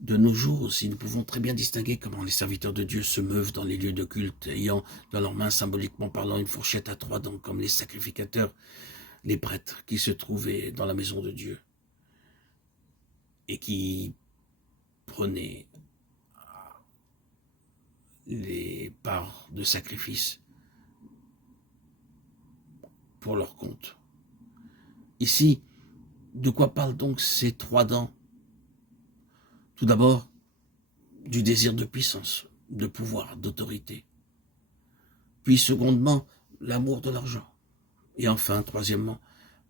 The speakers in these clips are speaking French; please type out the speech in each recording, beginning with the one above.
De nos jours aussi, nous pouvons très bien distinguer comment les serviteurs de Dieu se meuvent dans les lieux de culte, ayant dans leurs mains, symboliquement parlant, une fourchette à 3 dents, comme les sacrificateurs, les prêtres qui se trouvaient dans la maison de Dieu et qui prenaient les parts de sacrifice pour leur compte. Ici, de quoi parlent donc ces 3 dents? Tout d'abord, du désir de puissance, de pouvoir, d'autorité. Puis, secondement, l'amour de l'argent. Et enfin, troisièmement,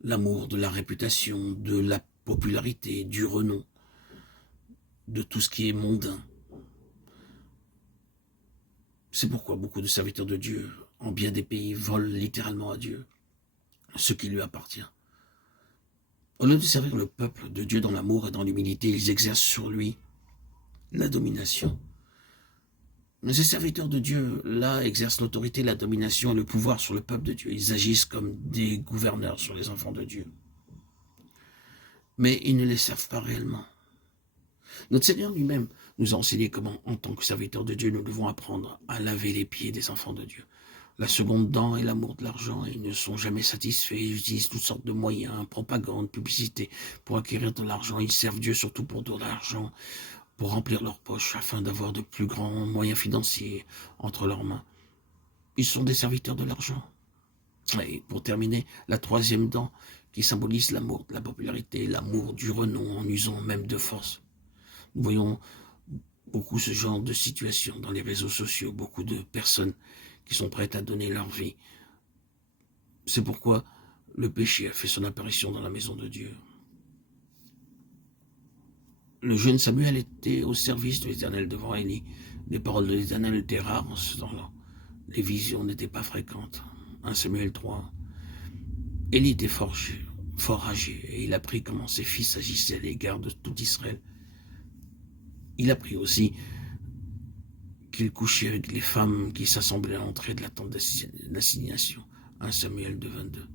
l'amour de la réputation, de la popularité, du renom, de tout ce qui est mondain. C'est pourquoi beaucoup de serviteurs de Dieu, en bien des pays, volent littéralement à Dieu ce qui lui appartient. Au lieu de servir le peuple de Dieu dans l'amour et dans l'humilité, ils exercent sur lui la domination. Mais ces serviteurs de Dieu, là, exercent l'autorité, la domination et le pouvoir sur le peuple de Dieu. Ils agissent comme des gouverneurs sur les enfants de Dieu. Mais ils ne les servent pas réellement. Notre Seigneur lui-même nous a enseigné comment, en tant que serviteurs de Dieu, nous devons apprendre à laver les pieds des enfants de Dieu. La seconde dent est l'amour de l'argent. Ils ne sont jamais satisfaits. Ils utilisent toutes sortes de moyens, propagande, publicité, pour acquérir de l'argent. Ils servent Dieu surtout pour de l'argent, pour remplir leurs poches, afin d'avoir de plus grands moyens financiers entre leurs mains. Ils sont des serviteurs de l'argent. Et pour terminer, la troisième dent, qui symbolise l'amour de la popularité, l'amour du renom, en usant même de force. Nous voyons beaucoup ce genre de situation dans les réseaux sociaux, beaucoup de personnes qui sont prêtes à donner leur vie. C'est pourquoi le péché a fait son apparition dans la maison de Dieu. Le jeune Samuel était au service de l'Éternel devant Élie. Les paroles de l'Éternel étaient rares en ce temps-là. Les visions n'étaient pas fréquentes. 1 Samuel 3. Élie était fort âgé, et il apprit comment ses fils agissaient à l'égard de tout Israël. Il apprit aussi qu'il couchait avec les femmes qui s'assemblaient à l'entrée de la tente d'assignation. 1 Samuel 2, 22.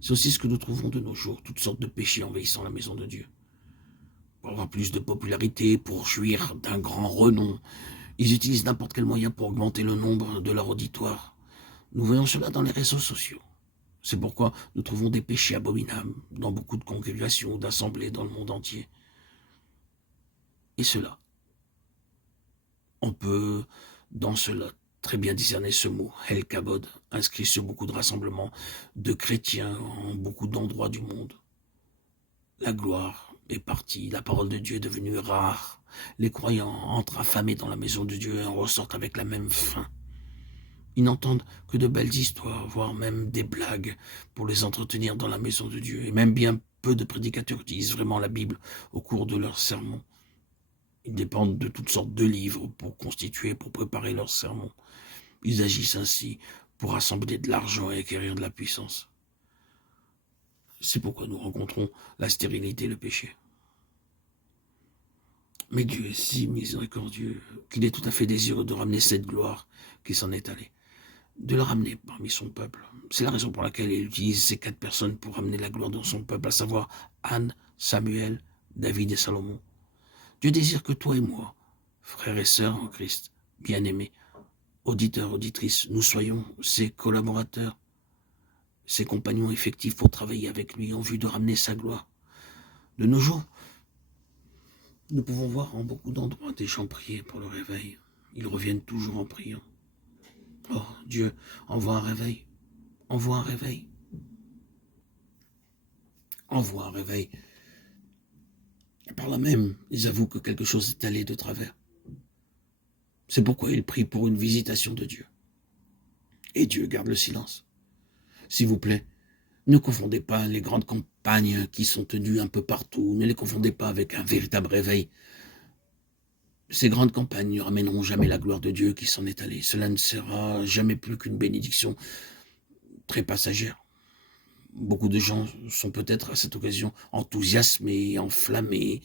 C'est aussi ce que nous trouvons de nos jours, toutes sortes de péchés envahissant la maison de Dieu. Pour avoir plus de popularité, pour jouir d'un grand renom, ils utilisent n'importe quel moyen pour augmenter le nombre de leur auditoire. Nous voyons cela dans les réseaux sociaux. C'est pourquoi nous trouvons des péchés abominables dans beaucoup de congrégations ou d'assemblées dans le monde entier. Et cela, on peut, dans cela, très bien discerner ce mot, El Kabod, inscrit sur beaucoup de rassemblements de chrétiens en beaucoup d'endroits du monde. La gloire est partie, la parole de Dieu est devenue rare. Les croyants entrent affamés dans la maison de Dieu et en ressortent avec la même faim. Ils n'entendent que de belles histoires, voire même des blagues pour les entretenir dans la maison de Dieu. Et même bien peu de prédicateurs utilisent vraiment la Bible au cours de leurs sermons. Ils dépendent de toutes sortes de livres pour préparer leurs sermons. Ils agissent ainsi pour rassembler de l'argent et acquérir de la puissance. C'est pourquoi nous rencontrons la stérilité et le péché. Mais Dieu est si miséricordieux qu'il est tout à fait désireux de ramener cette gloire qui s'en est allée, de la ramener parmi son peuple. C'est la raison pour laquelle il utilise ces 4 personnes pour ramener la gloire dans son peuple, à savoir Anne, Samuel, David et Salomon. Dieu désire que toi et moi, frères et sœurs en Christ, bien-aimés, auditeurs, auditrices, nous soyons ses collaborateurs, ses compagnons effectifs pour travailler avec lui en vue de ramener sa gloire. De nos jours, nous pouvons voir en beaucoup d'endroits des gens prier pour le réveil. Ils reviennent toujours en priant. Oh, Dieu, envoie un réveil. Envoie un réveil. Envoie un réveil. Et par là même, ils avouent que quelque chose est allé de travers. C'est pourquoi ils prient pour une visitation de Dieu. Et Dieu garde le silence. S'il vous plaît, ne confondez pas les grandes campagnes qui sont tenues un peu partout. Ne les confondez pas avec un véritable réveil. Ces grandes campagnes ne ramèneront jamais la gloire de Dieu qui s'en est allée. Cela ne sera jamais plus qu'une bénédiction très passagère. Beaucoup de gens sont peut-être à cette occasion enthousiasmés, enflammés.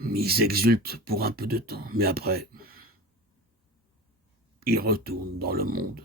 Ils exultent pour un peu de temps. Mais après, ils retournent dans le monde